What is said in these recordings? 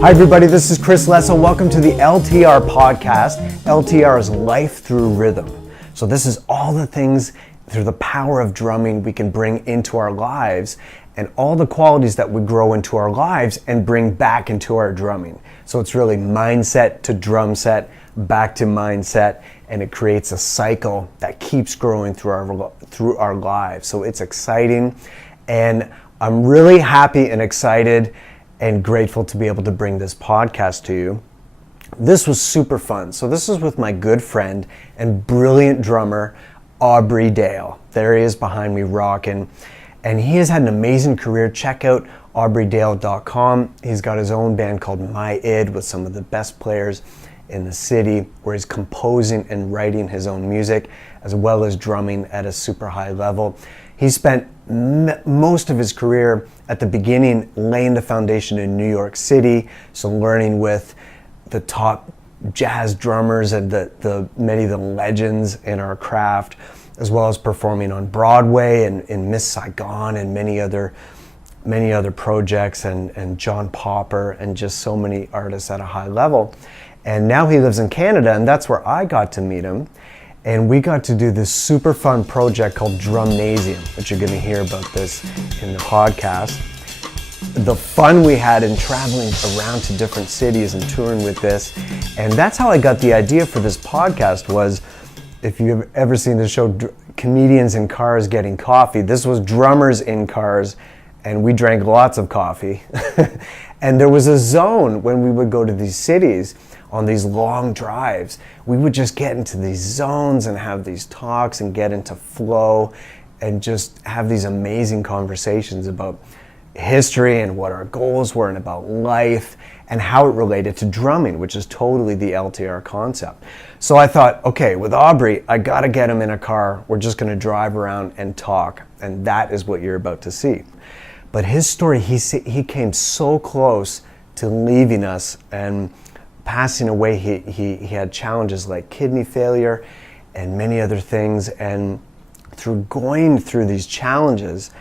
Hi everybody, this is Chris Lesso. Welcome to the LTR podcast. LTR is life through rhythm. So this is all the things through the power of drumming we can bring into our lives and all the qualities that we grow into our lives and bring back into our drumming. So it's really mindset to drum set, back to mindset, and it creates a cycle that keeps growing through our lives. So it's exciting, and I'm really happy and excited and grateful to be able to bring this podcast to you. This was super fun. So this is with my good friend and brilliant drummer, Aubrey Dayle. There he is behind me rocking. And he has had an amazing career. Check out aubreydayle.com. He's got his own band called My Id with some of the best players in the city, where he's composing and writing his own music as well as drumming at a super high level. He spent most of his career at the beginning laying the foundation in New York City, so learning with the top jazz drummers and many of the legends in our craft, as well as performing on Broadway and in Miss Saigon and many other projects, and John Popper and just so many artists at a high level. And now he lives in Canada, and that's where I got to meet him. And we got to do this super fun project called Drumnasium, which you're going to hear about this in the podcast. The fun we had in traveling around to different cities and touring with this. And that's how I got the idea for this podcast was, if you've ever seen the show Comedians in Cars Getting Coffee, this was drummers in cars, and we drank lots of coffee. And there was a zone when we would go to these cities on these long drives. We would just get into these zones and have these talks and get into flow and just have these amazing conversations about history and what our goals were and about life and how it related to drumming, which is totally the LTR concept. So I thought, okay, with Aubrey, I gotta get him in a car. We're just gonna drive around and talk, and that is what you're about to see. But his story, he came so close to leaving us and passing away. He had challenges like kidney failure and many other things, and through going through these challenges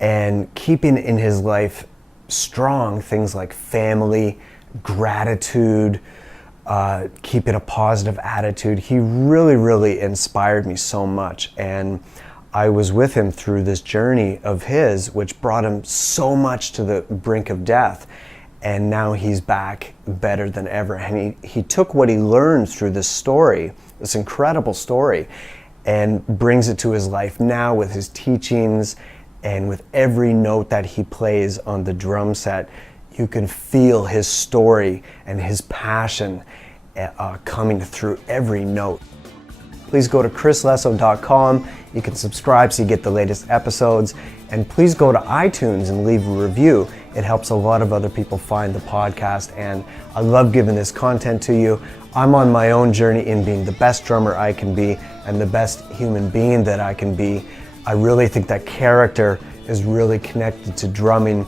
and keeping in his life strong things like family, gratitude, keeping a positive attitude, he really inspired me so much. And I was with him through this journey of his, which brought him so much to the brink of death. And now he's back better than ever. And he took what he learned through this story, this incredible story, and brings it to his life now with his teachings and with every note that he plays on the drum set. You can feel his story and his passion coming through every note. Please go to chrislesso.com. You can subscribe so you get the latest episodes. And please go to iTunes and leave a review. It helps a lot of other people find the podcast, and I love giving this content to you. I'm on my own journey in being the best drummer I can be and the best human being that I can be. I really think that character is really connected to drumming.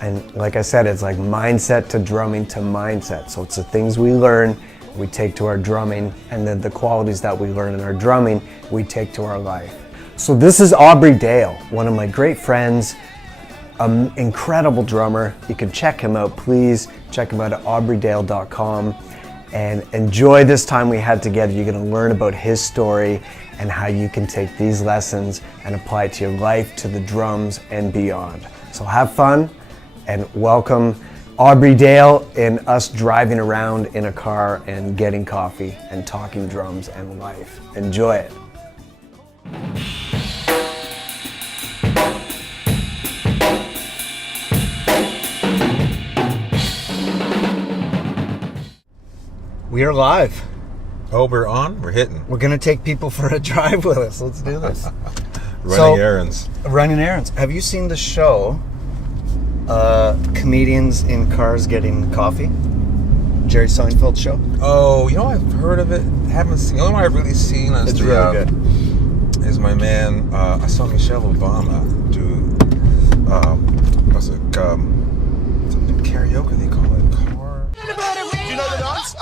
And like I said, it's like mindset to drumming to mindset. So it's the things we learn, we take to our drumming, and then the qualities that we learn in our drumming, we take to our life. So this is Aubrey Dayle, one of my great friends, an incredible drummer. You can check him out. Please check him out at aubreydayle.com and enjoy this time we had together. You're going to learn about his story and how you can take these lessons and apply it to your life, to the drums, and beyond. So have fun and welcome Aubrey Dayle and us driving around in a car and getting coffee and talking drums and life. Enjoy it. We are live. Oh, we're on? We're hitting. We're going to take people for a drive with us. Let's do this. Running errands. Running errands. Have you seen the show, Comedians in Cars Getting Coffee? Jerry Seinfeld show? Oh, you know, I've heard of it. Haven't seen. The only one I've really seen is it's really good. Is my man. I saw Michelle Obama do. What's it? Something karaoke they call it. Car. Do you know the dance?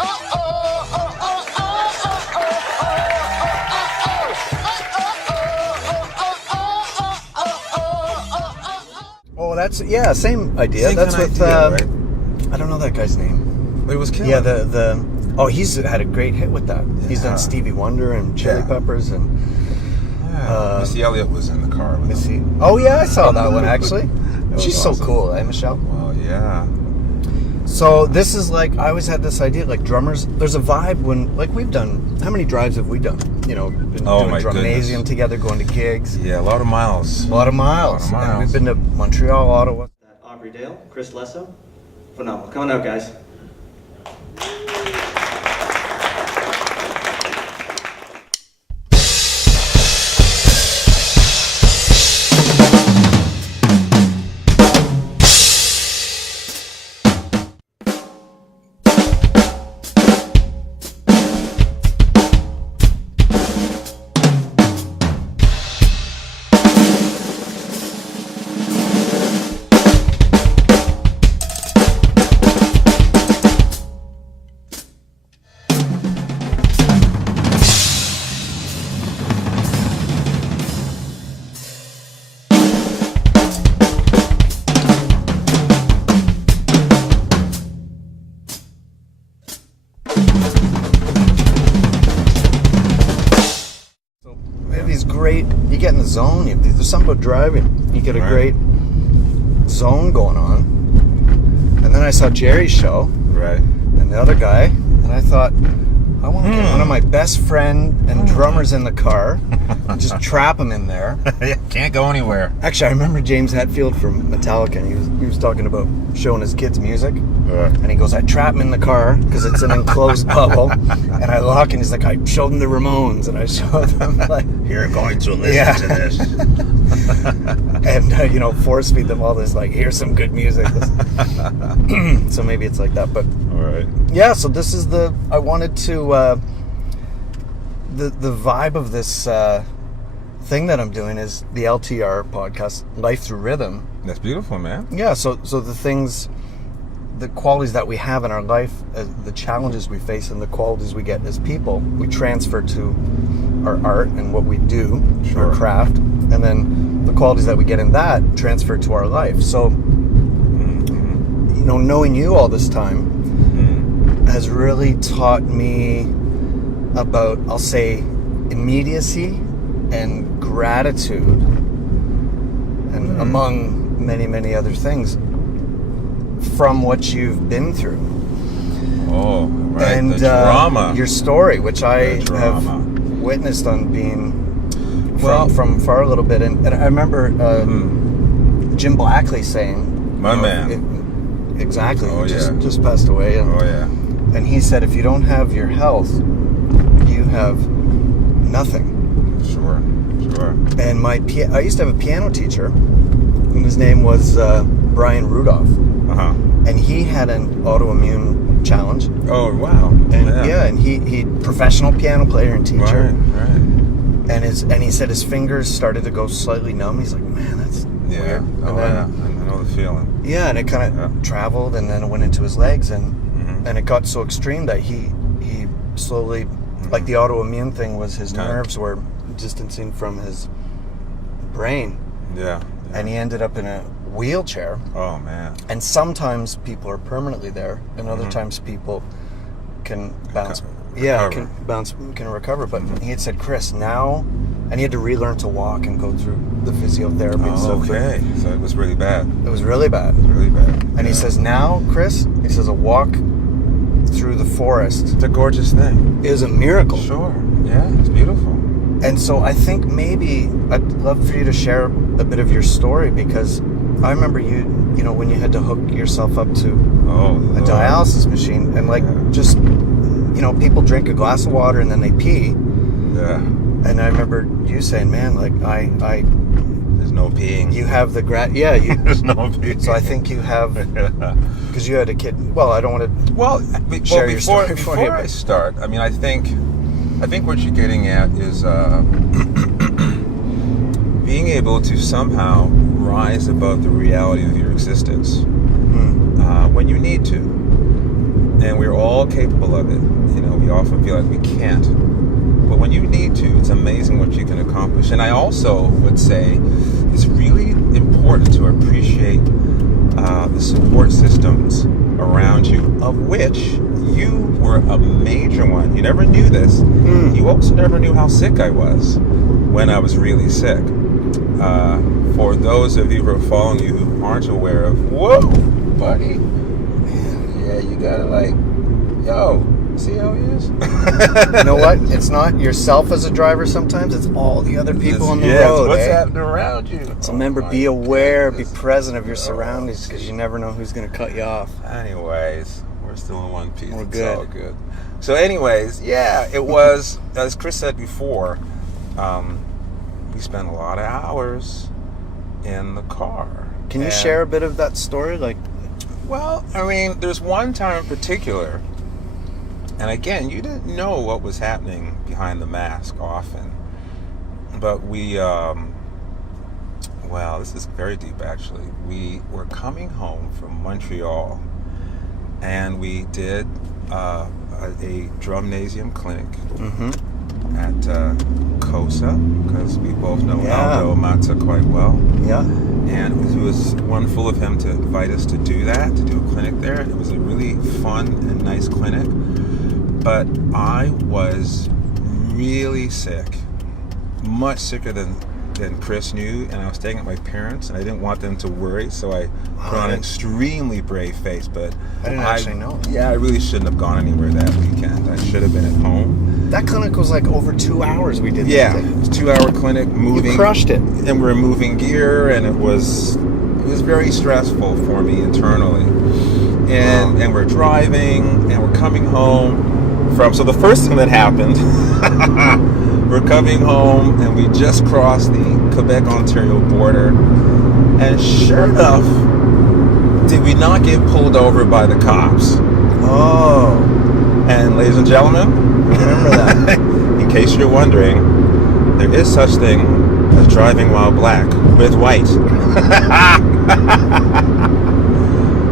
Oh, that's, yeah, same idea. Same That's kind with of idea, right? I don't know that guy's name. But it was killing. Yeah, he's had a great hit with that. Yeah. He's done Stevie Wonder and Chili Peppers and. Yeah. Missy Elliott was in the car with him. Oh yeah, I saw that one actually. She's awesome. So cool, eh, Michelle? Well, yeah. So this is like, I always had this idea, like drummers, there's a vibe when, like we've done, how many drives have we done? You know, been doing Drumnasium together, going to gigs. Yeah, a lot of miles. A lot of miles. And we've been to Montreal, Ottawa. Aubrey Dayle, Lesso. Phenomenal. Come on out, guys. Great, you get in the zone. There's something about driving. You get a great zone going on. And then I saw Jerry's show, and the other guy, and I thought, I want to get one of my best friend and drummers in the car and just trap him in there. Can't go anywhere. Actually, I remember James Hetfield from Metallica, and he was talking about showing his kids music. And he goes, I trap him in the car because it's an enclosed bubble, and I lock, and he's like, I showed them the Ramones, and I showed them like, you're going to listen to this. And force feed them all this, like, here's some good music. So maybe it's like that, but yeah. So this is I wanted to the vibe of this thing that I'm doing is the LTR podcast, Life Through Rhythm. That's beautiful, man. Yeah. So the things, the qualities that we have in our life, the challenges we face, and the qualities we get as people, we transfer to our art and what we do, our craft, and then the qualities that we get in that transfer to our life. So, knowing you all this time has really taught me about, I'll say, immediacy and gratitude, and among many, many other things, from what you've been through. Oh, right. And the drama. Your story, which I have witnessed on being from far a little bit. And I remember Jim Blackley saying, My man. Exactly. Oh, just passed away. And, and he said, if you don't have your health, you have nothing. Sure. And I used to have a piano teacher, and his name was Brian Rudolph. And he had an autoimmune challenge. Oh, wow. And and he professional piano player and teacher. Right. And he said his fingers started to go slightly numb. He's like, man, that's weird. I know the feeling. Yeah, and it kind of traveled, and then it went into his legs, and it got so extreme that he slowly, like the autoimmune thing was his nerves were distancing from his brain. Yeah. And he ended up in a wheelchair. Oh, man. And sometimes people are permanently there, and other times people can bounce. Can recover. But he had said, Chris, now, and he had to relearn to walk and go through the physiotherapy and stuff. Okay, so it was really bad. It was really bad. And he says, now, Chris, he says, a walk through the forest. It's a gorgeous thing. Is a miracle. Sure. Yeah, it's beautiful. And so I think maybe I'd love for you to share a bit of your story, because I remember you when you had to hook yourself up to a dialysis machine, and just people drink a glass of water and then they pee. Yeah. And I remember you saying, man, like I there's no peeing. You have the there's no peeing. So I think you have, because you had a kid. Well, I don't want to share your story before I start. I mean, I think what you're getting at is being able to somehow rise above the reality of your existence when you need to. And we're all capable of it. We often feel like we can't. But when you need to, it's amazing what you can accomplish. And I also would say it's really important to appreciate the support systems around you, of which you were a major one. You never knew this. You also never knew how sick I was when I was really sick. For those of you who are following you who aren't aware of, whoa, buddy, man, yeah, you gotta see how he is? You know what? It's not yourself as a driver sometimes, it's all the other people on the road. What's happening around you? So remember, be aware, be present of your surroundings, because you never know who's going to cut you off. Anyways, we're still in one piece. We're It's good. all good. So anyways, yeah, it was, as Chris said before, we spent a lot of hours in the car. Can you share a bit of that story? Well, I mean, there's one time in particular, and again, you didn't know what was happening behind the mask often, but we, well, this is very deep actually. We were coming home from Montreal, and we did a drumnasium clinic at COSA, because we both know Aldo Matza quite well. Yeah. And it was wonderful of him to invite us to do that, to do a clinic there. It was a really fun and nice clinic. But I was really sick, much sicker than Chris knew, and I was staying at my parents, and I didn't want them to worry, so I put on an extremely brave face. But I didn't actually know. Yeah, I really shouldn't have gone anywhere that weekend. I should have been at home. That clinic was like over 2 hours we did. Yeah, it was a 2-hour clinic, moving. You crushed it. And we're moving gear, and it was very stressful for me internally. And we're driving, and we're coming home from, so the first thing that happened, we're coming home, and we just crossed the Quebec-Ontario border, and sure enough, did we not get pulled over by the cops? Oh. And ladies and gentlemen, Remember that. in case you're wondering, there is such thing as driving while black with white.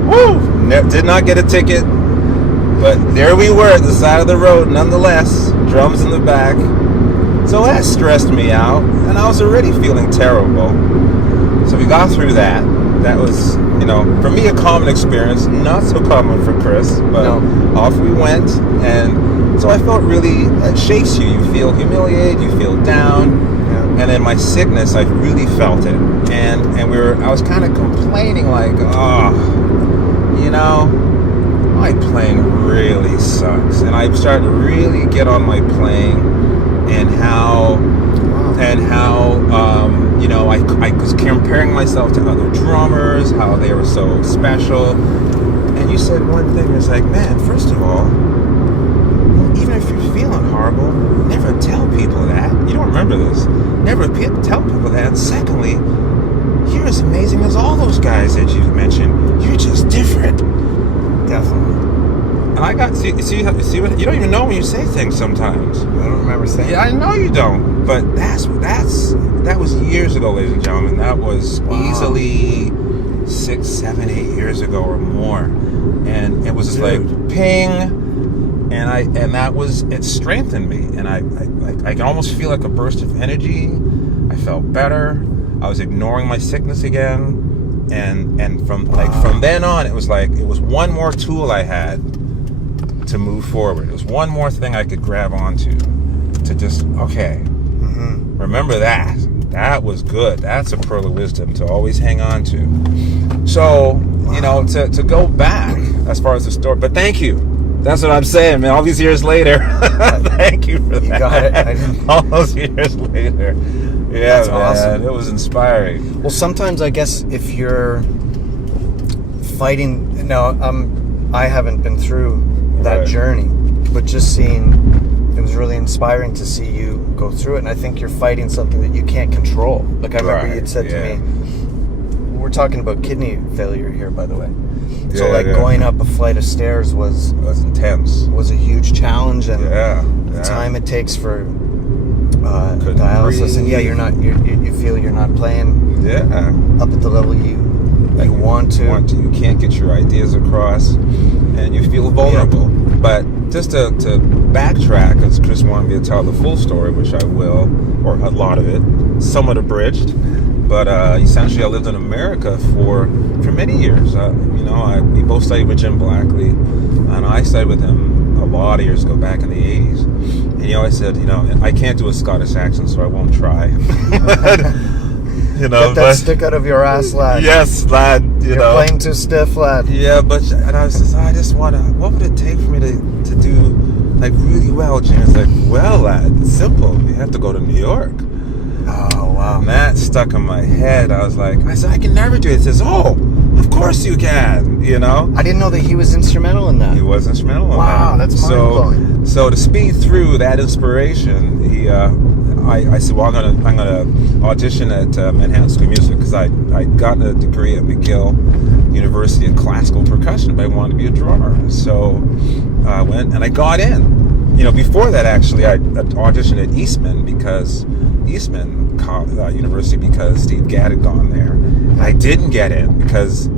Woo! Did not get a ticket, but there we were at the side of the road nonetheless, drums in the back. So that stressed me out, and I was already feeling terrible. So we got through that. That was, for me, a common experience, not so common for Chris, but off we went, and so I felt really, it shakes you. You feel humiliated, you feel down, and then my sickness, I really felt it. And I was kind of complaining like, my playing really sucks. And I started to really get on my playing, and how I was comparing myself to other drummers, how they were so special. And you said one thing, it's like, man, first of all, even if you're feeling horrible, never tell people that. You don't remember this. Never tell people that. And secondly, you're as amazing as all those guys that you've mentioned. You're just different. Definitely. And I got see what you don't even know when you say things sometimes. I don't remember saying. Yeah, I know you don't. But that was years ago, ladies and gentlemen. That was easily 6, 7, 8 years ago or more. And it was just like ping, and that was, it strengthened me, and I can almost feel like a burst of energy. I felt better. I was ignoring my sickness again, and from then on, it was one more tool I had to move forward. It was one more thing I could grab onto to just remember that. That was good. That's a pearl of wisdom to always hang on to. So, to go back as far as the story, but thank you. That's what I'm saying, man. All these years later, thank you for that. You got it. All those years later. Yeah, that's awesome. It was inspiring. Well, sometimes I guess if you're fighting, I haven't been through that journey, but just seeing, it was really inspiring to see you go through it, and I think you're fighting something that you can't control. Like I remember you'd said to me, we're talking about kidney failure here, by the way. So going up a flight of stairs was intense. Was a huge challenge, and the time it takes for dialysis, and you feel you're not playing up at the level you want to. You can't get your ideas across, and you feel vulnerable. But just to backtrack, because Chris wanted me to tell the full story, which I will, or a lot of it, somewhat abridged. But essentially, I lived in America for many years. We both studied with Jim Blackley, and I studied with him a lot of years ago, back in the 80s. And he always said, I can't do a Scottish accent, so I won't try. Get that stick out of your ass, lad. Yes, lad. You're playing too stiff, lad. Yeah, and I was just, I just want to. What would it take for me to do like really well, Jim? It's like, well, lad, it's simple. You have to go to New York. Oh, wow. And that stuck in my head. I said, I can never do it. He says, oh, of course you can, I didn't know that he was instrumental in that. He was instrumental in that. Wow, that's mind-blowing. So to speed through that inspiration, I said, well, I'm gonna audition at Manhattan School of Music, because I'd gotten a degree at McGill University in classical percussion, but I wanted to be a drummer. So I went and I got in. Before that, actually, I auditioned at Eastman University, because Steve Gadd had gone there. And I didn't get in because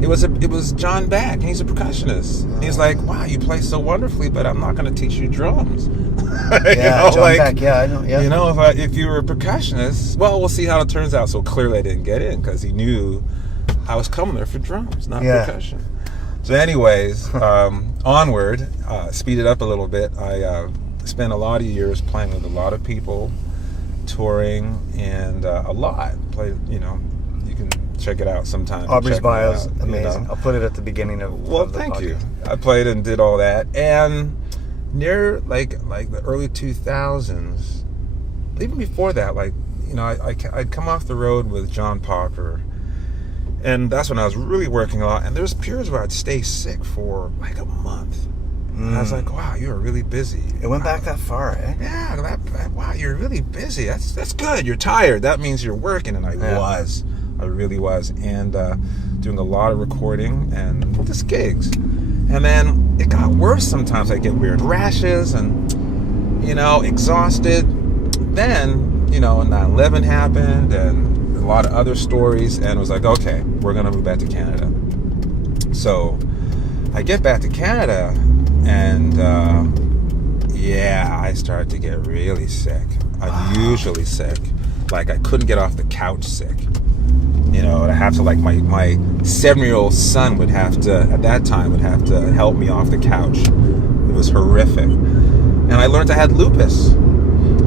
it was John Beck, and he's a percussionist. And he's like, wow, you play so wonderfully, but I'm not going to teach you drums. Yeah, John Beck, yeah, I know. Yeah. If you were a percussionist, well, we'll see how it turns out. So clearly I didn't get in, because he knew I was coming there for drums, not percussion. So anyways, onward, speed it up a little bit. I spent a lot of years playing with a lot of people, touring, and a lot. Played, you can check it out sometime. Aubrey's bio is amazing. I'll put it at the beginning of the thank podcast. you. I played and did all that. And near like the early 2000s, even before that, I'd come off the road with John Popper. And that's when I was really working a lot. And there's periods where I'd stay sick for like a month. And I was like, wow, you're really busy. It went back that far, eh? Yeah, wow, you're really busy. That's good. You're tired. That means you're working. And I really was. And doing a lot of recording and just gigs. And then it got worse sometimes. I get weird rashes and, exhausted. Then, 9/11 happened, and a lot of other stories, and it was like, okay, we're gonna move back to Canada. So I get back to Canada, and I started to get really sick. Unusually sick. Like I couldn't get off the couch sick. I have to, like, my 7-year-old son would have to help me off the couch. It was horrific. And I learned I had lupus.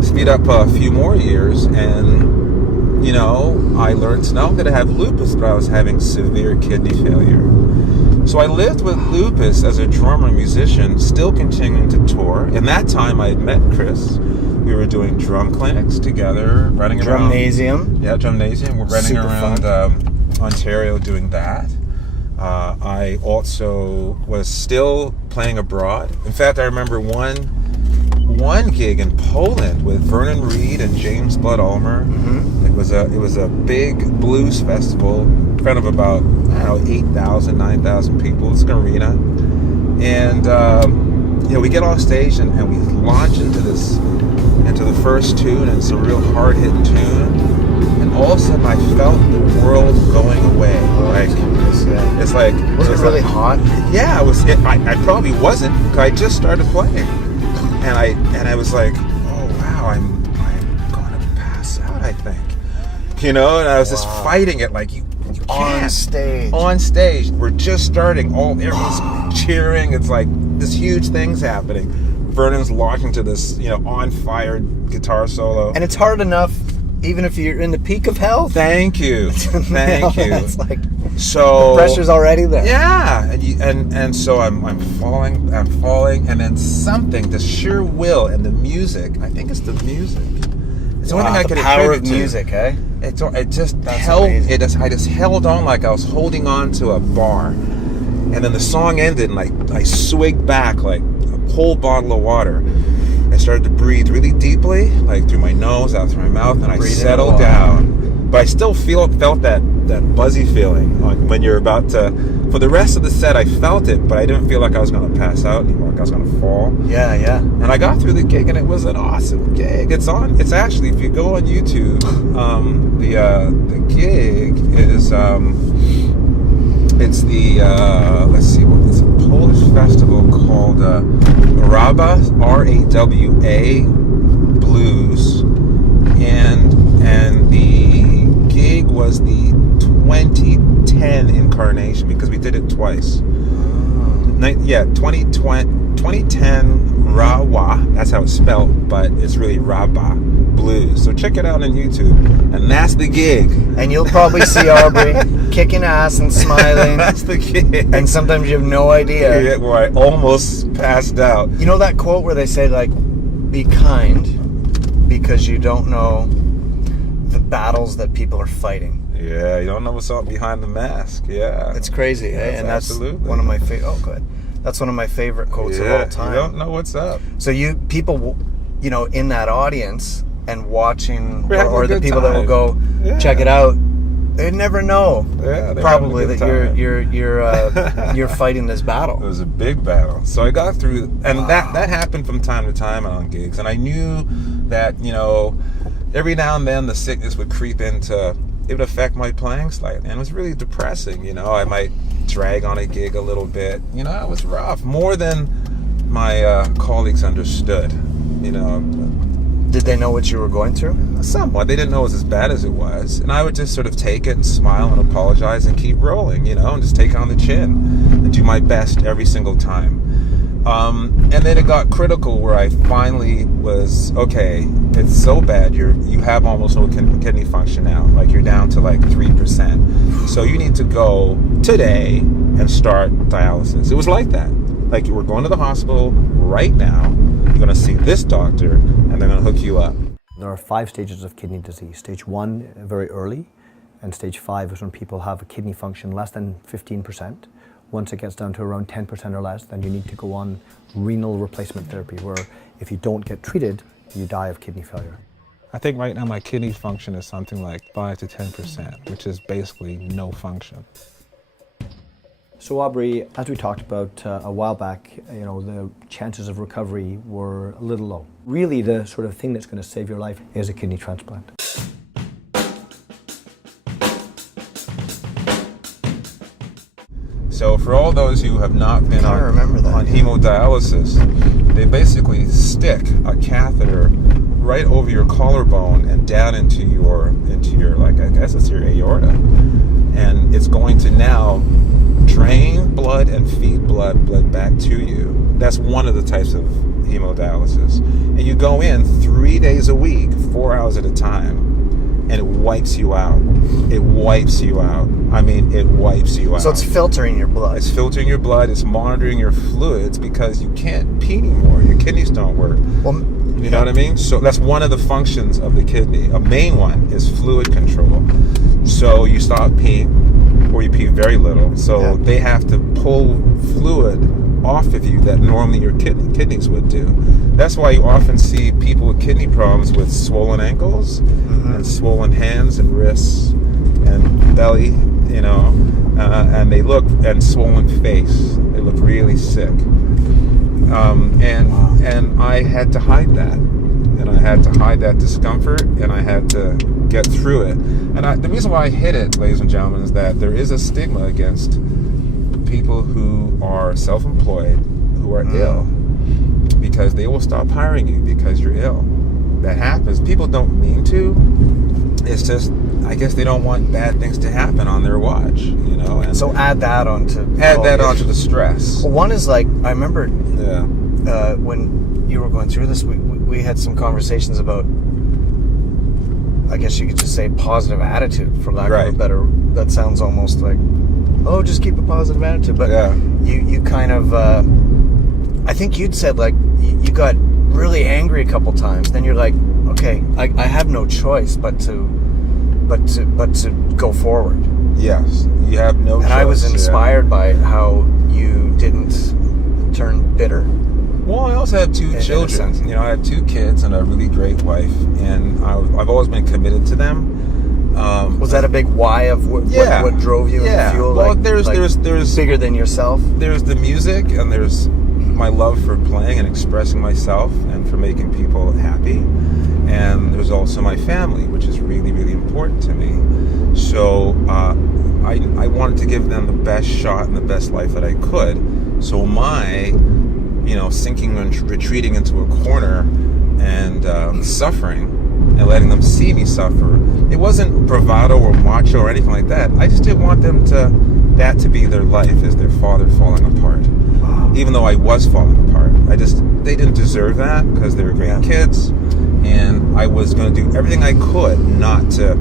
Speed up a few more years, and I learned to know that I have lupus, but I was having severe kidney failure. So I lived with lupus as a drummer and musician, still continuing to tour. In that time, I had met Chris. We were doing drum clinics together, running around. Drumnasium. Yeah, Drumnasium. We're running Super around fun. Ontario doing that. I also was still playing abroad. In fact, I remember one gig in Poland with Vernon Reid and James Blood Ulmer. Mm-hmm. It was a big blues festival in front of about 8,000, 9,000 people. It's an arena, and we get off stage and we launch into the first tune, and it's a real hard hitting tune, and all of a sudden I felt the world going away. It's like, was it really hot? Yeah, it was. I probably wasn't, because I just started playing. And I was like, oh wow, I'm gonna pass out, I think. And I was just fighting it, like you can't. On stage. We're just starting, everyone's cheering, it's like this huge thing's happening. Vernon's launching to this, on fire guitar solo. And it's hard enough, even if you're in the peak of health. Thank you. It's like, so the pressure's already there. Yeah, and so I'm falling, and then something, the sheer will and the music. I think it's the music. It's the only thing I can power of attribute to. music, eh? It just That's held. amazing. I just held on like I was holding on to a bar, and then the song ended, and I swigged back like a whole bottle of water. I started to breathe really deeply, like through my nose, out through my mouth, and I settled down. But I still felt that buzzy feeling, like when you're about to. For the rest of the set, I felt it, but I didn't feel like I was going to pass out anymore, like I was going to fall. Yeah. And I got through the gig, and it was an awesome gig. It's actually, if you go on YouTube, the gig is it's the it's a Polish festival called Rawa, Rawa Blues, and the gig was the 2010 incarnation because we did it twice. 2010 Rawa, that's how it's spelled, but it's really Rabba Blues. So check it out on YouTube, and that's the gig. And you'll probably see Aubrey kicking ass and smiling. That's the gig. And sometimes you have no idea. Yeah, where I almost passed out. You know that quote where they say, like, be kind because you don't know the battles that people are fighting. Yeah, you don't know what's up behind the mask. Yeah. It's crazy, eh? Yes, And that's absolutely. one of my favorite. Oh, good. That's one of my favorite quotes of all time. You don't know what's up. So people, in that audience and watching, We're having or a the good people that will time. go check it out, they'd never know. Yeah, they're probably having a that good you're fighting this battle. It was a big battle. So I got through, and that happened from time to time on gigs. And I knew that, every now and then the sickness would creep into, it would affect my playing slightly. And it was really depressing, I might drag on a gig a little bit. It was rough, more than my colleagues understood, Did they know what you were going through? Somewhat. They didn't know it was as bad as it was. And I would just sort of take it and smile and apologize and keep rolling, and just take it on the chin and do my best every single time. And then it got critical where I finally was, okay, it's so bad, you have almost no kidney function now. Like, you're down to like 3%. So you need to go today and start dialysis. It was like that. Like, we're going to the hospital right now. You're going to see this doctor, and they're going to hook you up. There are 5 stages of kidney disease. Stage 1, very early, and stage 5 is when people have a kidney function less than 15%. Once it gets down to around 10% or less, then you need to go on renal replacement therapy, where if you don't get treated, you die of kidney failure. I think right now my kidney function is something like 5 to 10%, which is basically no function. So Aubrey, as we talked about a while back, the chances of recovery were a little low. Really, the sort of thing that's going to save your life is a kidney transplant. So for all those who have not been on Yeah. hemodialysis, they basically stick a catheter right over your collarbone and down into your like, I guess it's your aorta, and it's going to now drain blood and feed blood back to you. That's one of the types of hemodialysis. And you go in 3 days a week, 4 hours at a time, and it wipes you out. It wipes you out. I mean, it wipes you out. So it's filtering your blood. It's filtering your blood. It's monitoring your fluids because you can't pee anymore. Your kidneys don't work. Well, You know what I mean? So that's one of the functions of the kidney. A main one is fluid control. So you stop peeing, or you pee very little. So they have to pull fluid off of you that normally your kidneys would do. That's why you often see people with kidney problems with swollen ankles and swollen hands and wrists and belly, and they look, and swollen face. They look really sick. And I had to hide that, and I had to hide that discomfort, and I had to get through it. And the reason why I hid it, ladies and gentlemen, is that there is a stigma against people who are self-employed, who are ill, because they will stop hiring you because you're ill. That happens. People don't mean to. It's just, I guess they don't want bad things to happen on their watch, And so add that onto the stress. Well, one is like, I remember when you were going through this, we had some conversations about, I guess you could just say, positive attitude, for lack of a better, that sounds almost like, oh, just keep a positive attitude. But you kind of, I think you'd said, like, you got really angry a couple times. Then you're like, okay, I have no choice but to go forward. Yes, you have no choice. And I was inspired by how you didn't turn bitter. Well, I also have 2 children. I have 2 kids and a really great wife, and I've always been committed to them. Was that a big why of what drove you? Yeah. And fuel? Well, like, there's bigger than yourself. There's the music, and there's my love for playing and expressing myself, and for making people happy. And there's also my family, which is really, really important to me. So I wanted to give them the best shot and the best life that I could. So my, sinking and retreating into a corner and suffering and letting them see me suffer, it it wasn't bravado or macho or anything like that. I just didn't want them that to be their life, as their father falling apart. Wow. Even though I was falling apart, they didn't deserve that, because they were great kids, and I was going to do everything I could not to.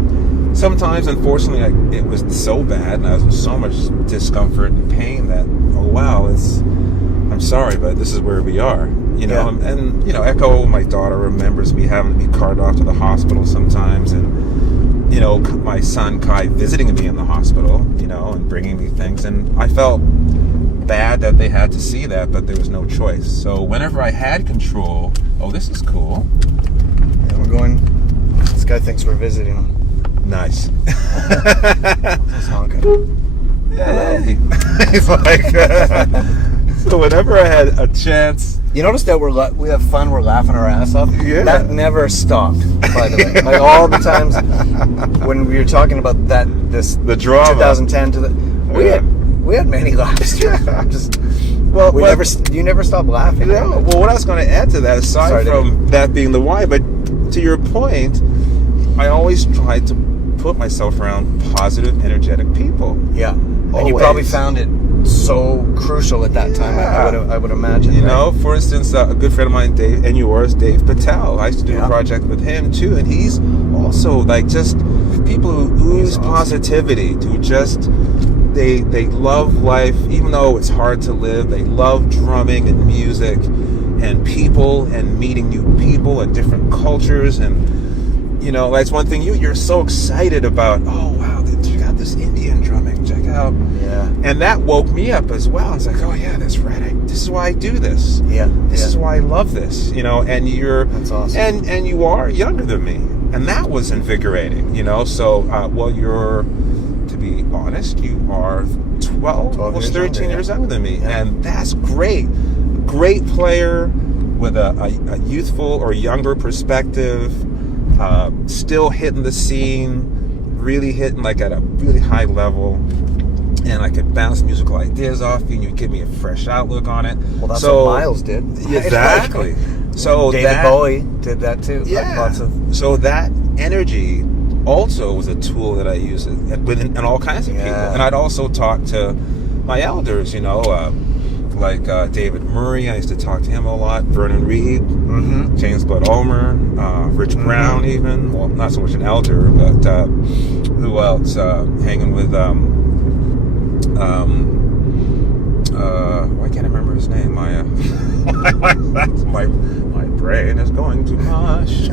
Sometimes, unfortunately, it was so bad, and I was in so much discomfort and pain that, oh wow, I'm sorry, but this is where we are. You know, and Echo, my daughter, remembers me having to be carted off to the hospital sometimes, and my son Kai visiting me in the hospital, and bringing me things, and I felt bad that they had to see that, but there was no choice. So whenever I had control, oh, this is cool. Yeah, we're going. This guy thinks we're visiting him. Nice. He's honking. Hey. He's like. So whenever I had a chance. You notice that we have fun, we're laughing our ass off? Yeah. That never stopped, by the way. Like all the times when we were talking about the drama. 2010 to we had many laughs. You never stopped laughing. No. Well, what I was going to add to that, aside from that being the why, but to your point, I always tried to put myself around positive, energetic people. Yeah. And you probably found it so crucial at that time. I would imagine. For instance, a good friend of mine, Dave, and yours, Dave Patel. I used to do a project with him too, and he's also like just people who ooze positivity, who just they love life, even though it's hard to live. They love drumming and music and people and meeting new people and different cultures, and that's one thing you're so excited about. Oh wow, you got this Indian drumming, check out. Yeah. And that woke me up as well. It's like, oh yeah, that's right. This is why I do this. Yeah. This is why I love this. And that's awesome. And you are younger than me, and that was invigorating. So you're, to be honest, you are 12 almost 13 years younger than me, and that's great. Great player with a youthful or younger perspective. Still hitting the scene, really hitting like at a really high level, and I could bounce musical ideas off you, and you give me a fresh outlook on it. Well, that's what Miles did. Exactly. So David Bowie did that too. Yeah. So that energy also was a tool that I used in all kinds of people, and I'd also talk to my elders. Like David Murray, I used to talk to him a lot. Vernon Reed, James Bud Ulmer, Rich Brown, even. Well, not so much an elder, but who else? Hanging with why can't I remember his name? My brain is going to mush.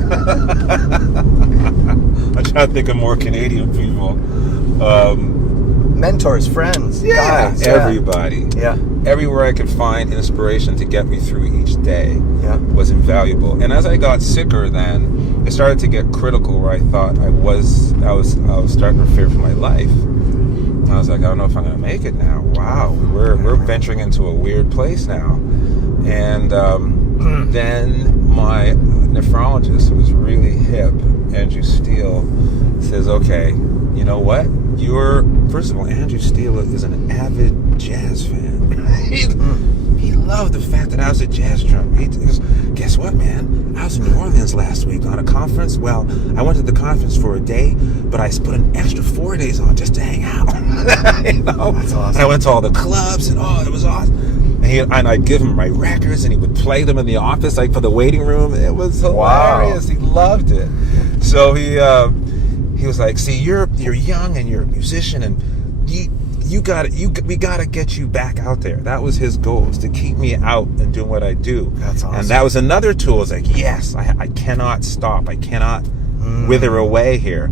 I'm trying to think of more Canadian people. Mentors, friends, guys, everybody. Yeah. Everywhere I could find inspiration to get me through each day was invaluable. And as I got sicker, then it started to get critical, where I thought I was starting to fear for my life. And I was like, I don't know if I'm going to make it now. Wow, we're venturing into a weird place now. And then my nephrologist, who was really hip, Andrew Steele, says, okay, you know what? First of all, Andrew Steele is an avid jazz fan. He loved the fact that I was a jazz drummer. He goes, guess what, man? I was in New Orleans last week on a conference. Well, I went to the conference for a day, but I put an extra 4 days on just to hang out. That's awesome. I went to all the clubs, and it was awesome. And I'd give him my records, and he would play them in the office, like for the waiting room. It was hilarious. Wow. He loved it. So he was like, see, you're young and you're a musician, and we gotta get you back out there. That was his goal, is to keep me out and doing what I do. That's awesome. And that was another tool. It's like, yes, I cannot stop. I cannot wither away here.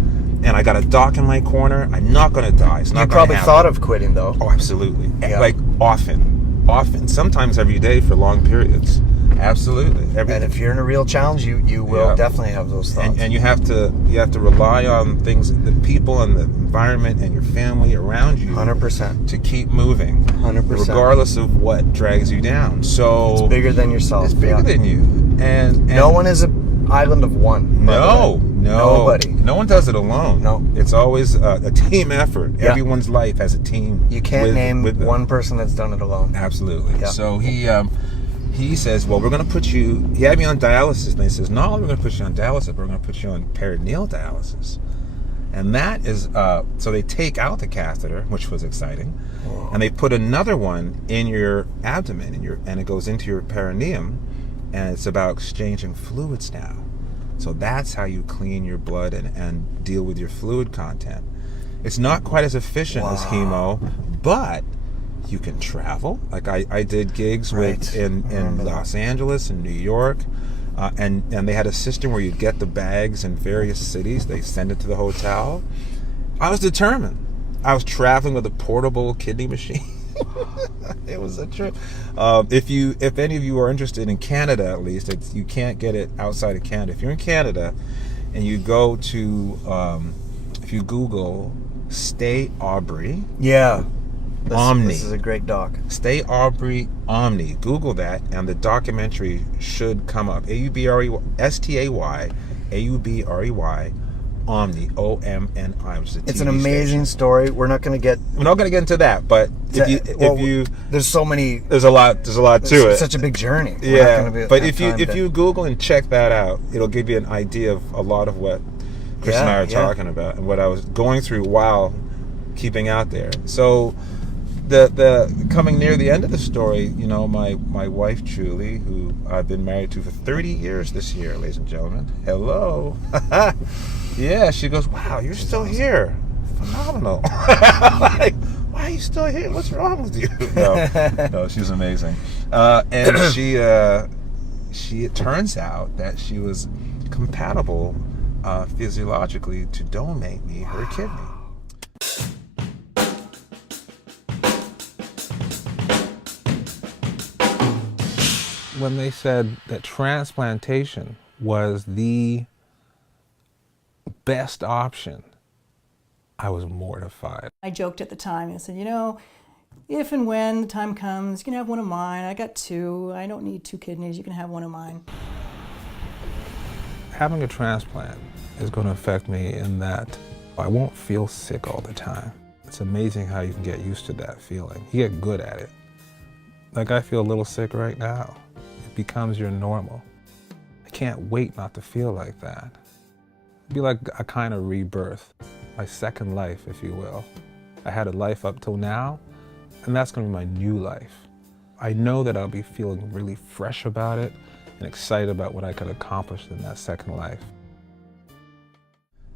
And I got a dock in my corner. I'm not going to die. It's not you gonna probably happen. thought of quitting, though. Oh, absolutely. Yeah. Like often, sometimes every day for long periods. Absolutely. And if you're in a real challenge, you will definitely have those thoughts. And you have to rely on things, the people and the environment and your family around you. 100%. To keep moving. 100%. Regardless of what drags you down. So it's bigger than yourself. It's bigger than you. And no one is an island of one. No. Nobody. No one does it alone. No. It's always a team effort. Yeah. Everyone's life has a team. You can't name one person that's done it alone. Absolutely. Yeah. So he says, well, we're going to put you, he had me on dialysis, and he says, no, we're going to put you on dialysis, we're going to put you on peritoneal dialysis. And that is, so they take out the catheter, which was exciting, and they put another one in your abdomen, and it goes into your perineum, and it's about exchanging fluids now. So that's how you clean your blood and deal with your fluid content. It's not quite as efficient as hemo, but you can travel. Like I did gigs in Los Angeles and New York, and they had a system where you get the bags in various cities. They send it to the hotel. I was determined. I was traveling with a portable kidney machine. It was a trip. If any of you are interested in Canada, at least, you can't get it outside of Canada. If you're in Canada and you go to, if you Google Stay Aubrey. Yeah. Omni. This is a great doc. Stay Aubrey Omni. Google that, and the documentary should come up. Aubrey, S-T-A-Y, A-U-B-R-E-Y, Omni, O-M-N-I. It's an amazing story. We're not going to get into that, but if you there's so many. There's a lot to it. Such a big journey. Yeah, but if you Google and check that out, it'll give you an idea of a lot of what Chris and I are talking about and what I was going through while keeping out there. So the coming near the end of the story, my wife Julie, who I've been married to for 30 years this year, ladies and gentlemen. Hello. Yeah, she goes, wow, you're still here. Phenomenal. Like, why are you still here? What's wrong with you? No, she's amazing. And it turns out that she was compatible physiologically to donate me her kidney. When they said that transplantation was the best option, I was mortified. I joked at the time and said, if and when the time comes, you can have one of mine. I got 2. I don't need 2 kidneys. You can have one of mine. Having a transplant is going to affect me in that I won't feel sick all the time. It's amazing how you can get used to that feeling. You get good at it. Like, I feel a little sick right now. It becomes your normal. I can't wait not to feel like that. It'd be like a kind of rebirth, my second life, if you will. I had a life up till now, and that's going to be my new life. I know that I'll be feeling really fresh about it and excited about what I could accomplish in that second life.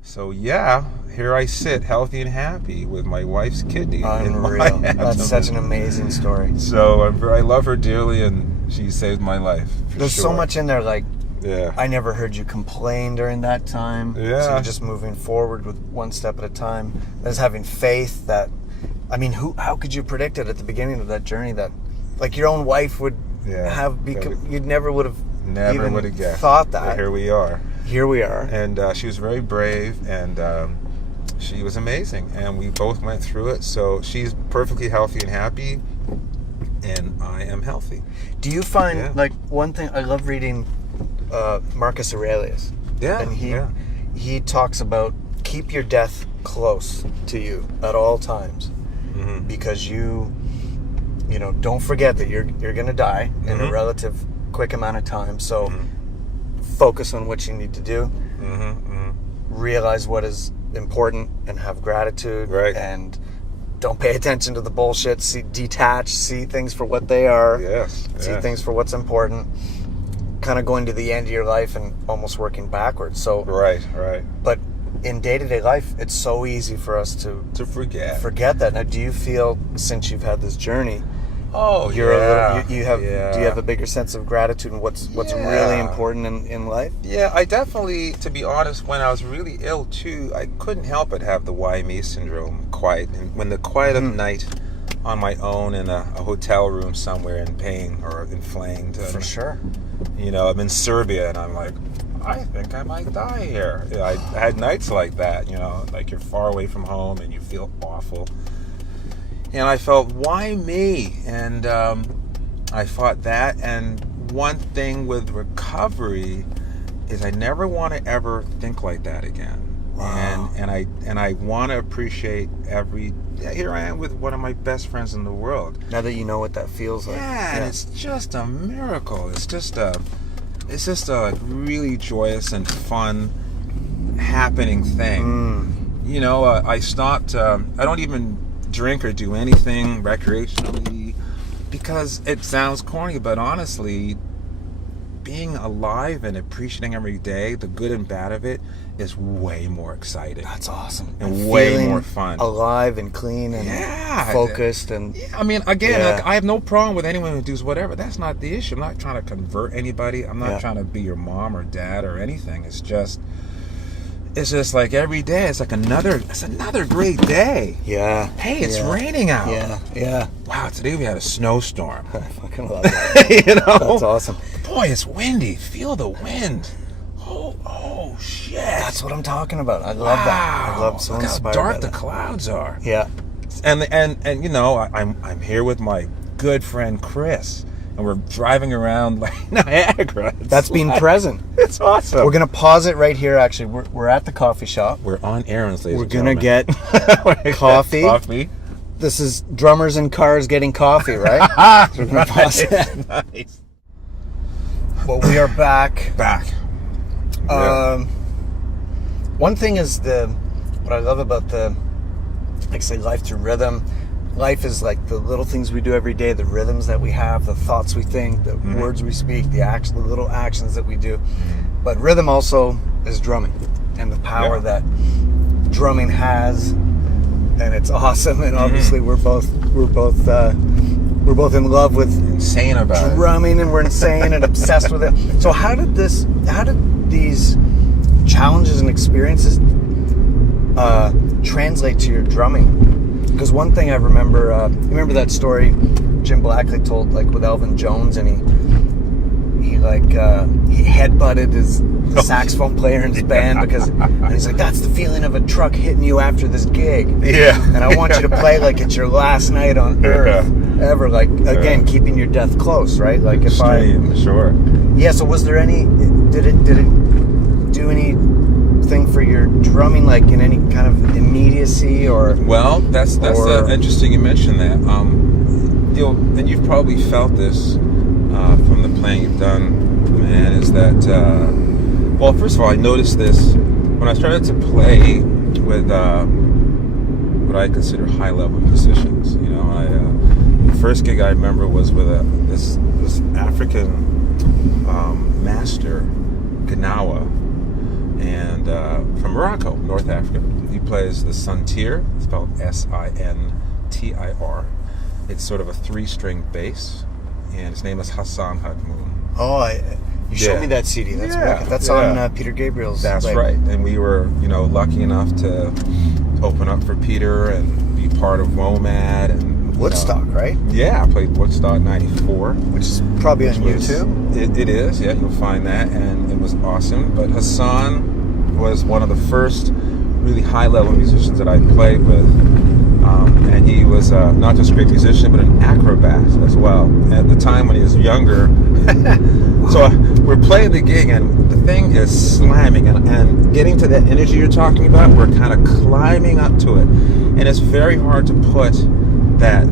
So yeah, here I sit, healthy and happy, with my wife's kidney. Unreal. That's such an amazing story. So I love her dearly, and she saved my life. There's so much in there, like, yeah. I never heard you complain during that time. Yeah. So you're just moving forward with one step at a time. There's having faith that, how could you predict it at the beginning of that journey that, like, your own wife would you never would have guessed. Thought that. But here we are. Here we are. And she was very brave, and she was amazing, and we both went through it. So she's perfectly healthy and happy, and I am healthy. Do you find, like, one thing, I love reading Marcus Aurelius. Yeah. And he talks about keep your death close to you at all times, because you don't forget that you're going to die in a relative quick amount of time. So focus on what you need to do. Realize what is important and have gratitude. Right. And don't pay attention to the bullshit. Detach. See things for what they are. Yes. See things for what's important. Kind of going to the end of your life and almost working backwards. So Right. But in day-to-day life, it's so easy for us to forget that. Now, do you feel, since you've had this journey, do you have a bigger sense of gratitude and what's really important in life? Yeah, I definitely, to be honest, when I was really ill too, I couldn't help but have the why me syndrome when the quiet of night on my own in a hotel room somewhere in pain or inflamed. For sure. I'm in Serbia and I'm like, I think I might die here. I had nights like that, like you're far away from home and you feel awful. And I felt, why me? And I fought that. And one thing with recovery is I never want to ever think like that again. Wow. And I want to appreciate here I am with one of my best friends in the world. Now that you know what that feels like. Yeah, and it's just a miracle. It's just a really joyous and fun happening thing. you know, I stopped. I don't even drink or do anything recreationally because it sounds corny, but honestly, being alive and appreciating every day, the good and bad of it, is way more exciting. That's awesome. And way feeling more fun. Alive and clean and focused. And I mean, again, like, I have no problem with anyone who does whatever. That's not the issue. I'm not trying to convert anybody. I'm not trying to be your mom or dad or anything. It's just like every day. It's another great day. Yeah. Hey, it's raining out. Yeah. Wow, today we had a snowstorm. I fucking love that. You know, That's awesome. Boy, it's windy. Feel the wind. Oh shit. That's what I'm talking about. I love that. I love so Look how inspired dark by the that. clouds are. Yeah. And you know, I'm here with my good friend Chris, and we're driving around like Niagara. That's being present. It's awesome. We're gonna pause it right here. Actually, we're at the coffee shop. We're on errands, ladies We're and gonna gentlemen. get coffee. Coffee. This is drummers in cars getting coffee, right? So we're gonna pause it. Nice. Well, we are back. Yeah. One thing is what I love about like say, life through rhythm. Life is like the little things we do every day, the rhythms that we have, the thoughts we think, the words we speak, the little actions that we do. But rhythm also is drumming, and the power that drumming has, and it's awesome. And obviously, we're both in love with Insane about drumming, and we're insane and obsessed with it. So how did these challenges and experiences translate to your drumming? Because one thing I remember, you remember that story Jim Blackley told, like with Elvin Jones, and he headbutted the saxophone player in his band because, and he's like, that's the feeling of a truck hitting you after this gig. Yeah. And I want you to play like it's your last night on earth ever. Like, again, keeping your death close, right? Like if Sure. Yeah, so was there did it do anything for your drumming, like in any kind of immediacy or? Well, that's interesting you mentioned that. And you've probably felt this from the playing you've done, man, is that, well, first of all, I noticed this when I started to play with what I consider high-level musicians. You know, the first gig I remember was with this African master, Ganawa, and from Morocco, North Africa. He plays the Santir, spelled Sintir. It's sort of a 3-string bass, and his name is Hassan Hadmoun. Oh, you showed me that CD. That's wicked. That's on Peter Gabriel's. That's label. right. And we were, lucky enough to open up for Peter and be part of WOMAD and Woodstock, right? Yeah, I played Woodstock '94, which is probably on YouTube. It is. Yeah, you'll find that, and it was awesome. But Hassan was one of the first really high-level musicians that I played with. And he was not just a great musician, but an acrobat as well. At the time when he was younger, so we're playing the gig, and the thing is slamming, and getting to that energy you're talking about, we're kind of climbing up to it. And it's very hard to put that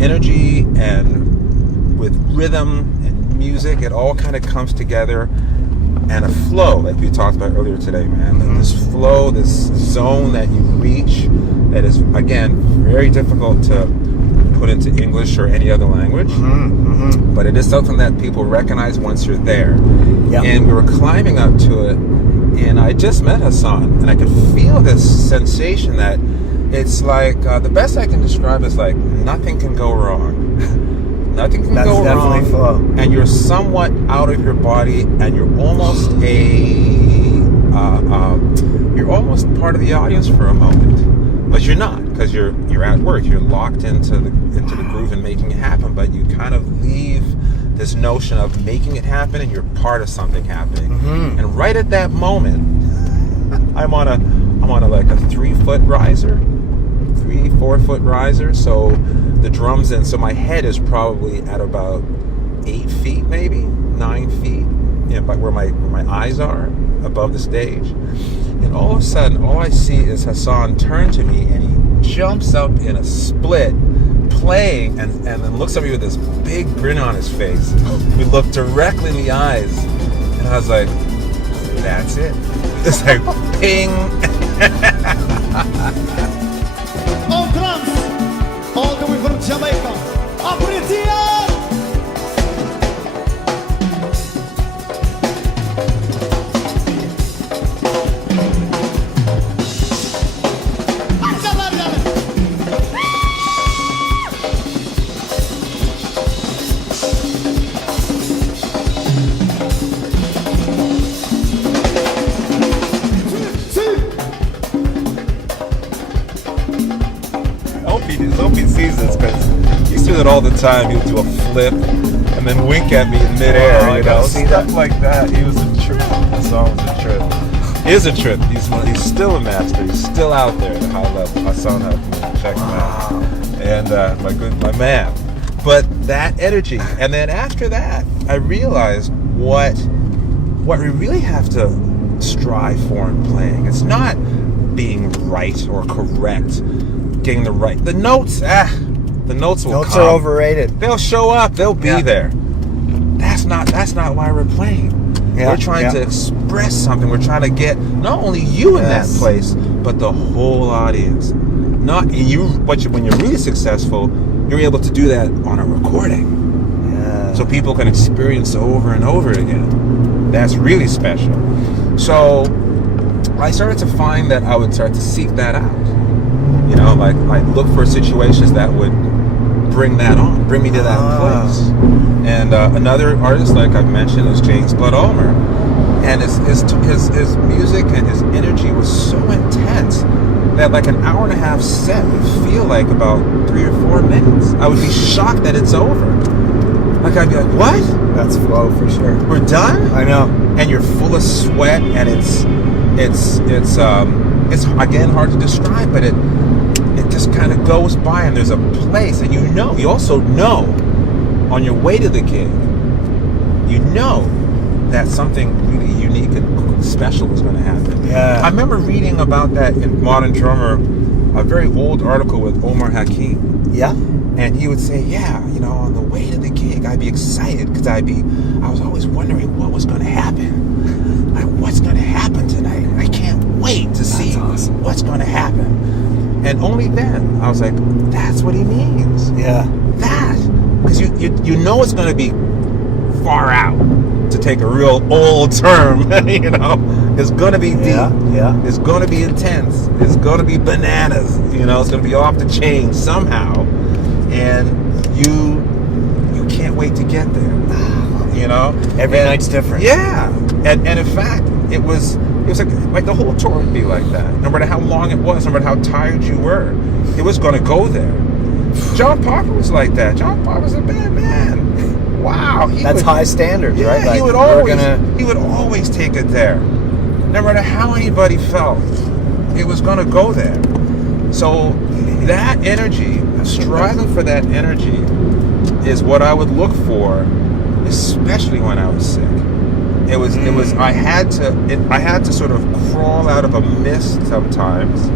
energy and with rhythm and music, it all kind of comes together. And a flow, like we talked about earlier today, man. Mm-hmm. This flow, this zone that you reach, that is, again, very difficult to put into English or any other language. Mm-hmm. Mm-hmm. But it is something that people recognize once you're there. Yep. And we were climbing up to it, and I just met Hassan, and I could feel this sensation that it's like, the best I can describe is like nothing can go wrong. Nothing can go wrong, flow. And you're somewhat out of your body, and you're almost you're almost part of the audience for a moment, but you're not, because you're at work. You're locked into the groove and making it happen, but you kind of leave this notion of making it happen, and you're part of something happening. Mm-hmm. And right at that moment, I'm on a like a 3-foot riser, 4-foot riser. So the drums in, so my head is probably at about 8 feet, maybe 9 feet, but where my eyes are above the stage. And all of a sudden, all I see is Hassan turn to me, and he jumps up in a split, playing, and then looks at me with this big grin on his face. We looked directly in the eyes, and I was like, that's it. It's like ping. On drums, all the way from Jamaica, Aubrey Dayle. Opie sees this because he used to do it all the time. He would do a flip and then wink at me in midair, Oh, I you gotta know, see stuff that. like that. He was a trip. The song was a trip. Is a trip. He's still a master. He's still out there at a high level. I saw him check him out, and my man. But that energy, and then after that, I realized what we really have to strive for in playing. It's not being right or correct, getting the notes. The notes will Notes come. are overrated. They'll show up. They'll be Yeah. there. That's not why we're playing. Yeah, We're trying yeah. to express something. We're trying to get not only you in Yes. that place, but the whole audience. When you're really successful, you're able to do that on a recording, Yeah. so people can experience over and over again. That's really special. So I started to find that I would start to seek that out. You know, like look for situations that would bring me to that place. And another artist, like I've mentioned, is James Blood Ulmer, and his music and his energy was so intense that like an hour and a half set would feel like about 3 or 4 minutes. I would be shocked that it's over. Like I'd be like, what? That's flow for sure. We're done? I know. And you're full of sweat, and it's again hard to describe, but it just kind of goes by, and there's a place, and you also know on your way to the gig, you know that something really unique and special was going to happen. Yeah. I remember reading about that in Modern Drummer, a very old article with Omar Hakim. Yeah. And he would say, yeah, you know, on the way to the gig, I'd be excited because I was always wondering what was going to happen. Like, what's going to happen tonight? I can't wait to see what's going to happen. And only then, I was like, that's what he means. Yeah. That. Because you know it's going to be far out, to take a real old term, you know. It's going to be deep. Yeah. It's going to be intense. It's going to be bananas. You know, it's going to be off the chain somehow. And you can't wait to get there. You know? Every night's different. Yeah. And in fact, it was like the whole tour would be like that. No matter how long it was, no matter how tired you were, it was going to go there. John Popper was like that. John Popper was a bad man. Wow. That's high standards, yeah, right? Like, he would always take it there. No matter how anybody felt, it was going to go there. So that energy, striving for that energy, is what I would look for, especially when I was sick. I had to sort of crawl out of a mist sometimes,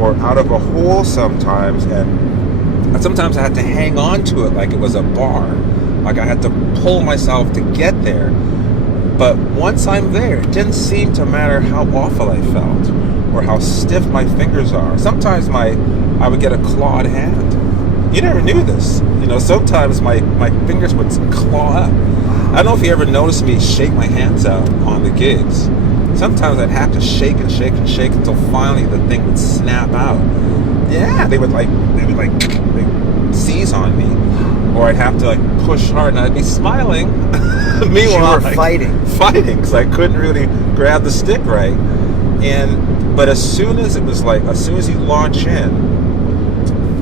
or out of a hole sometimes, and sometimes I had to hang on to it like it was a bar. Like I had to pull myself to get there. But once I'm there, it didn't seem to matter how awful I felt or how stiff my fingers are. Sometimes I would get a clawed hand. You never knew this. You know, sometimes my fingers would claw up. I don't know if you ever noticed me shake my hands out on the gigs. Sometimes I'd have to shake and shake and shake until finally the thing would snap out. Yeah, they would seize on me, or I'd have to like push hard, and I'd be smiling. Meanwhile, you were fighting because I couldn't really grab the stick right. But as soon as you launch in,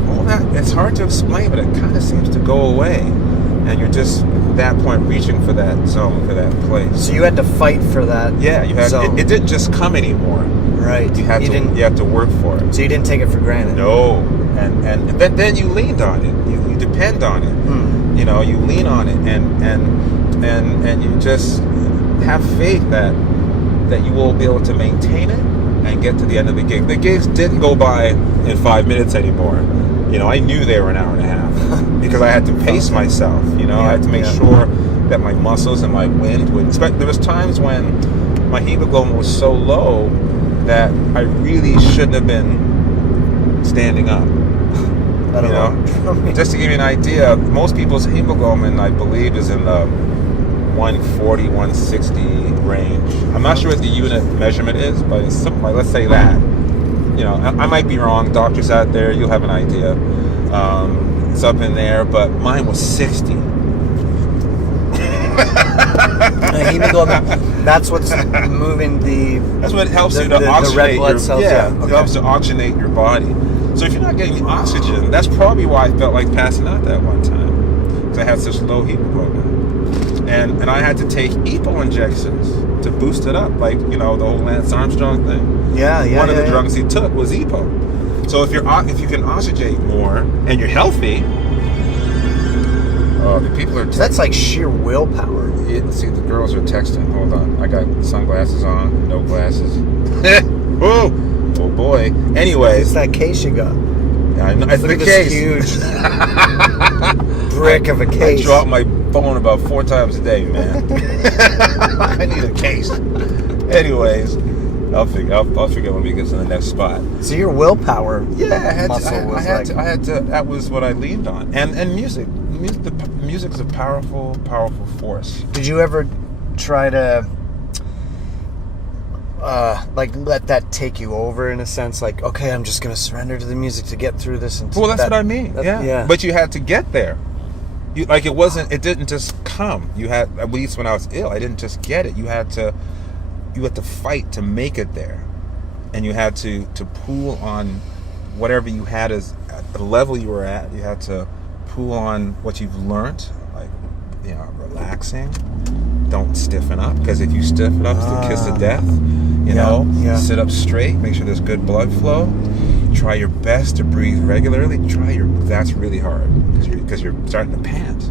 all that, it's hard to explain, but it kind of seems to go away, and you're just at that point reaching for that zone, for that place. So you had to fight for that. Yeah, you had. It didn't just come anymore. Right. You had to work for it. So you didn't take it for granted. No, but then you leaned on it. You depend on it. You know, you lean on it, and you just have faith that you will be able to maintain it and get to the end of the gig. The gigs didn't go by in 5 minutes anymore. You know, I knew they were an hour and a half because I had to pace myself. You know, I had to make sure that my muscles and my wind would. There was times when my hemoglobin was so low that I really shouldn't have been standing up. I don't know. Just to give you an idea, most people's hemoglobin, I believe, is in the 140, 160 range. I'm not sure what the unit measurement is, but it's something like, let's say that. I might be wrong. Doctors out there, you'll have an idea. It's up in there, but mine was 60. Hemoglobin, that's what's moving the... That's what helps you to the oxygenate red blood cells. Yeah, Okay. it helps to oxygenate your body. So if you're not getting the oxygen, that's probably why I felt like passing out that one time. Because I had such low hemoglobin. And I had to take EPO injections to boost it up, like, the whole Lance Armstrong thing. One of the drugs he took was EPO. So if you can oxygenate more and you're healthy, the people are... That's like sheer willpower. Let's see, the girls are texting. Hold on. I got sunglasses on, no glasses. Oh boy. Anyways. It's that case you got. Yeah, I know. It's Look the at case. this huge brick of a case. I drop my phone about 4 times a day, man. I need a case. Anyways, I'll figure when we get to the next spot. So your willpower muscle was I had to. That was what I leaned on, and music. Music is a powerful force. Did you ever try to let that take you over in a sense? Like, okay, I'm just going to surrender to the music to get through this. Well, that's what I mean. Yeah. But you had to get there. It didn't just come. You had, at least when I was ill, I didn't just get it. You had to fight to make it there, and you had to pull on whatever you had at the level you were at. You had to pull on what you've learned, like relaxing. Don't stiffen up, because if you stiffen up, it's the kiss of death. Sit up straight. Make sure there's good blood flow. Try your best to breathe regularly. That's really hard because you're starting to pant.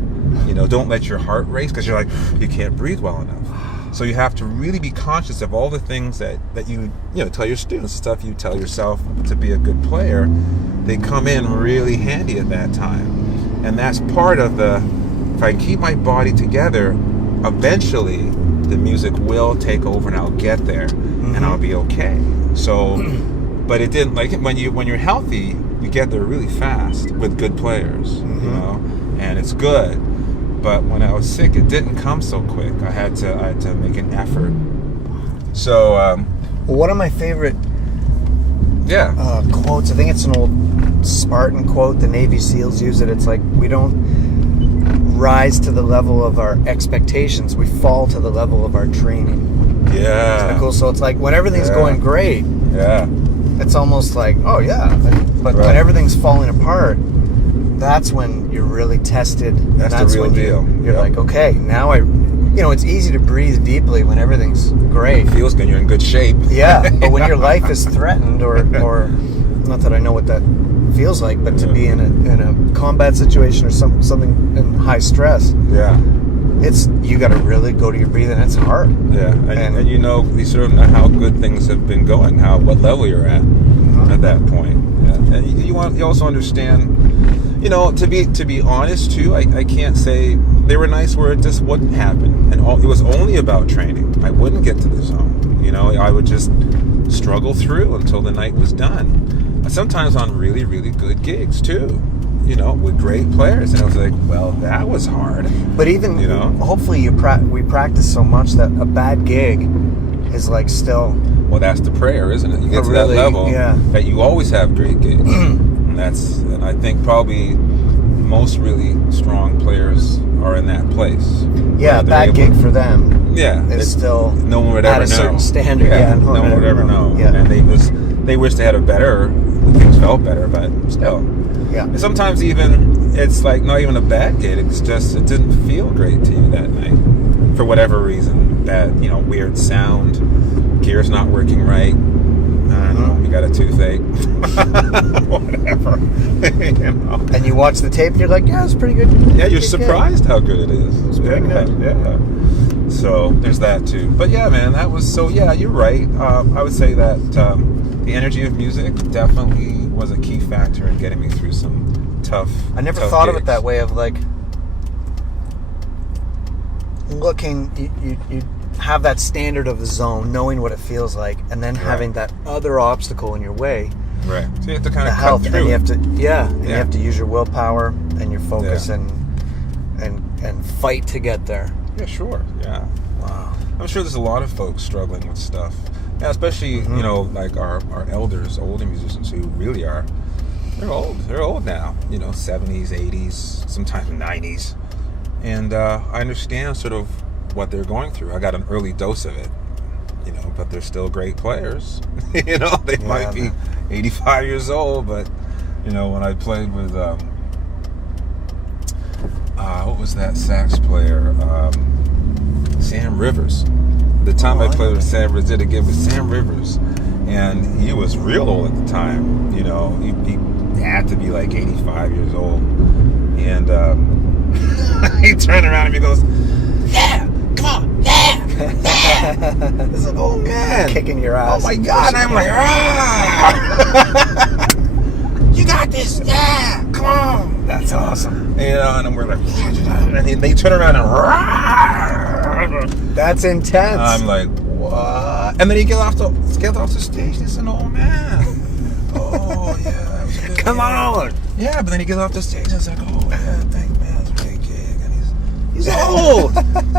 Don't let your heart race because you're like, you can't breathe well enough. So you have to really be conscious of all the things that you tell your students, stuff you tell yourself to be a good player. They come in really handy at that time. And that's part of if I can keep my body together, eventually the music will take over and I'll get there and I'll be okay. So, but it didn't, like when you're healthy, you get there really fast with good players, and it's good. But when I was sick, it didn't come so quick. I had to make an effort. So, one of my favorite quotes, I think it's an old Spartan quote, the Navy SEALs use it. It's like, we don't rise to the level of our expectations, we fall to the level of our training. Yeah. Isn't that cool? So it's like when everything's going great, it's almost like, oh yeah. But when everything's falling apart, that's when you're really tested. That's the real deal. You're like, okay, now it's easy to breathe deeply when everything's great. It feels good, you're in good shape. Yeah, but when your life is threatened, or not that I know what that feels like, but to be in a combat situation or something in high stress, you got to really go to your breathing. It's hard. Yeah, and you sort of know how good things have been going, what level you're at that point. Yeah, and you also understand. To be honest too, I can't say they were nice where it just wouldn't happen, and it was only about training. I wouldn't get to the zone. I would just struggle through until the night was done. Sometimes on really, really good gigs too, with great players, and I was like, well, that was hard. But even hopefully we practice so much that a bad gig is like still. Well, that's the prayer, isn't it? You get to that level that you always have great gigs. And I think probably most really strong players are in that place. Yeah, a bad gig for them. Yeah, it's still no one would ever know. At a certain standard. No one would ever know. Yeah. And they wish they had things felt better, but still. Yeah. And sometimes even it's like not even a bad gig. It's just it didn't feel great to you that night for whatever reason. Bad, weird sound, gear's not working right. I don't know, you got a toothache. Whatever. And you watch the tape and you're like, yeah, it's pretty good. Yeah, you're surprised how good it is. It's pretty good. Yeah. So there's that too. But yeah, man, that was you're right. I would say that the energy of music definitely was a key factor in getting me through some tough I never thought gigs. of it that way, of like looking, you have that standard of the zone, knowing what it feels like, and then having that other obstacle in your way, Right. So you have to kind the of health, cut and through. you have to, you have to use your willpower and your focus Yeah. and fight to get there. Yeah, sure. Yeah. Wow. I'm sure there's a lot of folks struggling with stuff. Yeah, especially, you know, like our elders, older musicians who really are, they're old. They're old now, you know, 70s, 80s, sometimes 90s. And I understand sort of what they're going through. I got an early dose of it, you know, but they're still great players. You know, they might be 85 years old, but, you know, when I played with, what was that sax player? Sam Rivers. The time I played with Sam Rivers, did a gig with Sam Rivers, and he was real old at the time. You know, he had to be like 85 years old, and he turned around and he goes, "Yeah, come on, yeah, yeah." It's an old man Kicking your ass. Oh my God! And I'm like, you got this, yeah, come on. That's awesome. You know, and we're like, and they turn around and That's intense. I'm like, what? And then he gets off the stage. He's an old man. Oh yeah, that was good. Come on. Yeah, but then he gets off the stage and it's like, oh yeah, thank man, it's a great gig. And he's old.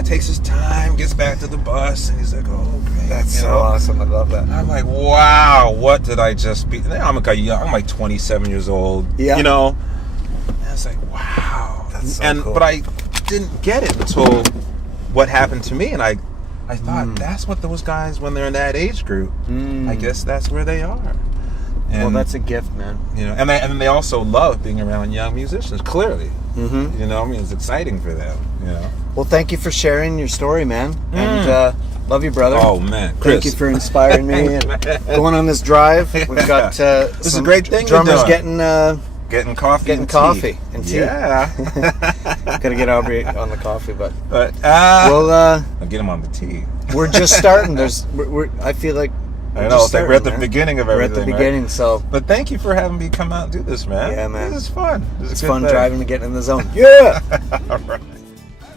Takes his time, gets back to the bus, and he's like, oh great. That's you so know? awesome. I love that. I'm like, wow, what did I just be? I'm like 27 years old. Yeah. You know? And it's like, wow. That's so cool. But I didn't get it until what happened to me, and I thought that's what those guys, when they're in that age group, I guess that's where they are. And, Well, that's a gift, man. you know, and they also love being around young musicians. Clearly, you know, I mean, it's exciting for them. You know. Well, thank you for sharing your story, man. And love you, brother. Oh man, Chris. Thank you for inspiring me and going on this drive. We've got This is a great thing we're drummers doing. getting coffee, getting and coffee tea. and tea. Yeah. Gotta get Aubrey on the coffee, but Well, well, I'll get him on the tea. we're just starting. I feel like I know, it's like we're at the beginning of We're everything. at the right? beginning, so But thank you for having me come out and do this, man. Yeah, man. This is fun. This is it's a good fun thing. driving and getting in the zone. Yeah. All right.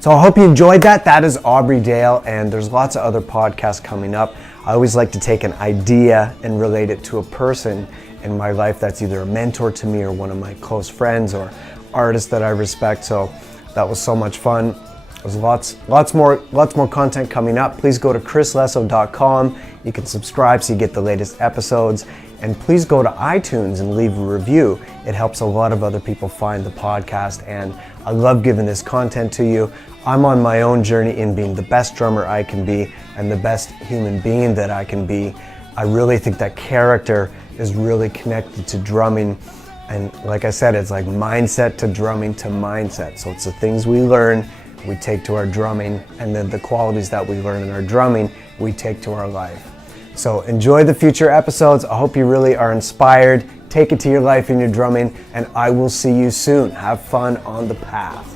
So I hope you enjoyed that. That is Aubrey Dayle, and there's lots of other podcasts coming up. I always like to take an idea and relate it to a person in my life that's either a mentor to me or one of my close friends or artists that I respect. So that was so much fun. There's lots more content coming up. Please go to chrislesso.com. You can subscribe so you get the latest episodes. And please go to iTunes and leave a review. It helps a lot of other people find the podcast, and I love giving this content to you. I'm on my own journey in being the best drummer I can be and the best human being that I can be. I really think that character is really connected to drumming. And like I said, it's like mindset to drumming to mindset. So it's the things we learn, we take to our drumming, and then the qualities that we learn in our drumming, we take to our life. So enjoy the future episodes. I hope you really are inspired. Take it to your life in your drumming, and I will see you soon. Have fun on the path.